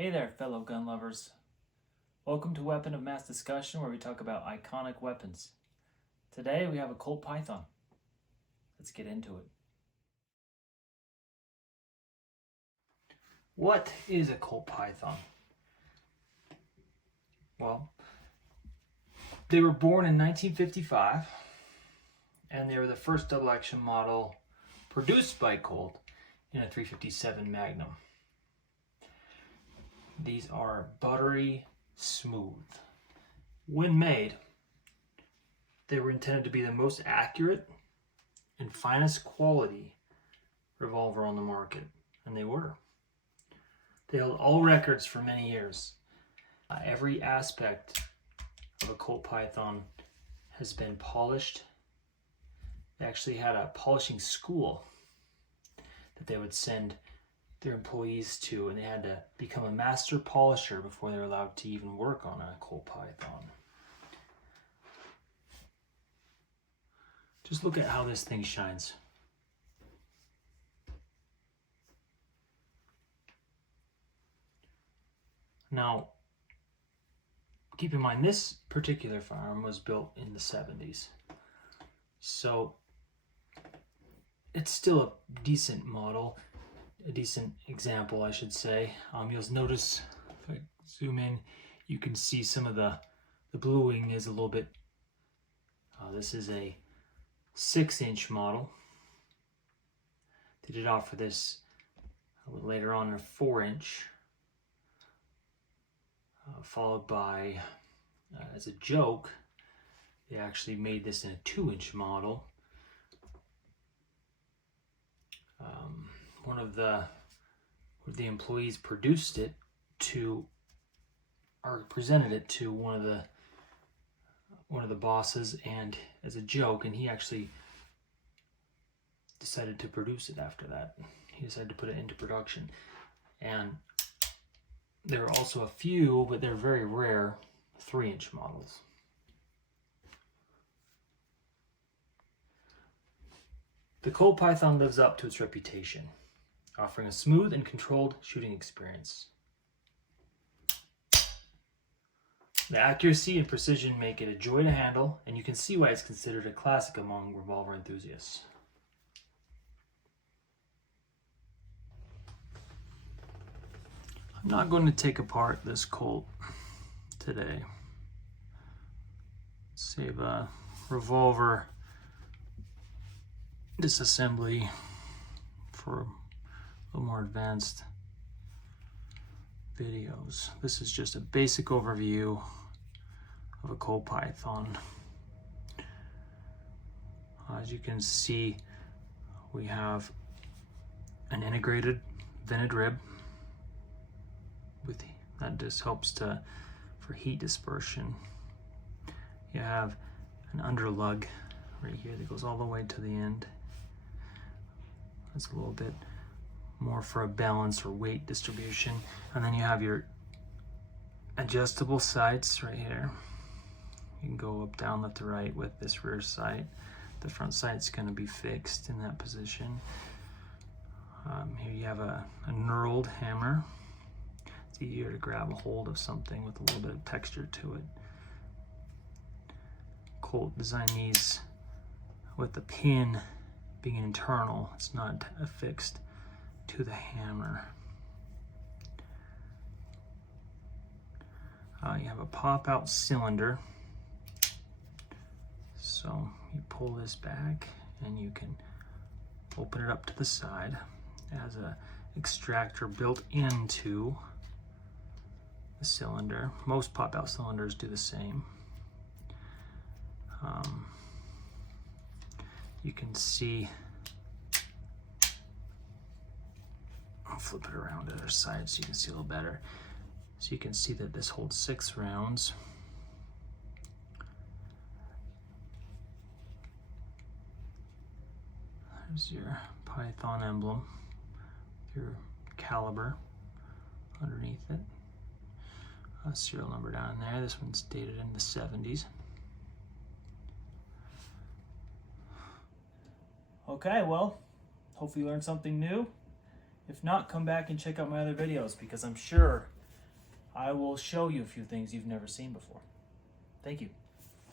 Hey there, fellow gun lovers. Welcome to Weapon of Mass Discussion, where we talk about iconic weapons. Today we have a Colt Python. Let's get into it. What is a Colt Python? Well, they were born in 1955, and they were the first double-action model produced by Colt in a .357 Magnum. These are buttery smooth. When made, they were intended to be the most accurate and finest quality revolver on the market, and they were. They held all records for many years. Every aspect of a Colt Python has been polished. They actually had a polishing school that they would send their employees to, and they had to become a master polisher before they were allowed to even work on a Colt Python. Just look at how this thing shines. Now, keep in mind, this particular firearm was built in the 70s. So it's still a decent model. A decent example, I should say. You'll notice, if I zoom in, you can see some of the bluing is a little bit, this is a 6-inch model. They did offer this later on a 4-inch, followed by, as a joke, they actually made this in a 2-inch model. One of the employees produced it to, or presented it to one of the bosses, and as a joke, and he actually decided to produce it after that. He decided to put it into production. And there are also a few, but they're very rare, 3-inch models. The Colt Python lives up to its reputation, offering a smooth and controlled shooting experience. The accuracy and precision make it a joy to handle, and you can see why it's considered a classic among revolver enthusiasts. I'm not going to take apart this Colt today. Save a revolver disassembly for a little more advanced videos. This is just a basic overview of a Colt Python. As you can see, we have an integrated vented rib with that just helps for heat dispersion. You have an underlug right here that goes all the way to the end. That's a little bit more for a balance or weight distribution. And then you have your adjustable sights right here. You can go up, down, left to right with this rear sight. The front sight's going to be fixed in that position. Here you have a knurled hammer. It's easier to grab a hold of something with a little bit of texture to it. Colt designed these with the pin being internal. It's not affixed to the hammer. You have a pop-out cylinder. So you pull this back and you can open it up to the side. It has an extractor built into the cylinder. Most pop-out cylinders do the same. You can see, I'll flip it around to the other side so you can see a little better. So you can see that this holds 6 rounds. There's your Python emblem, your caliber underneath it. A serial number down there. This one's dated in the 70s. Okay, well, hopefully you learned something new. If not, come back and check out my other videos, because I'm sure I will show you a few things you've never seen before. Thank you.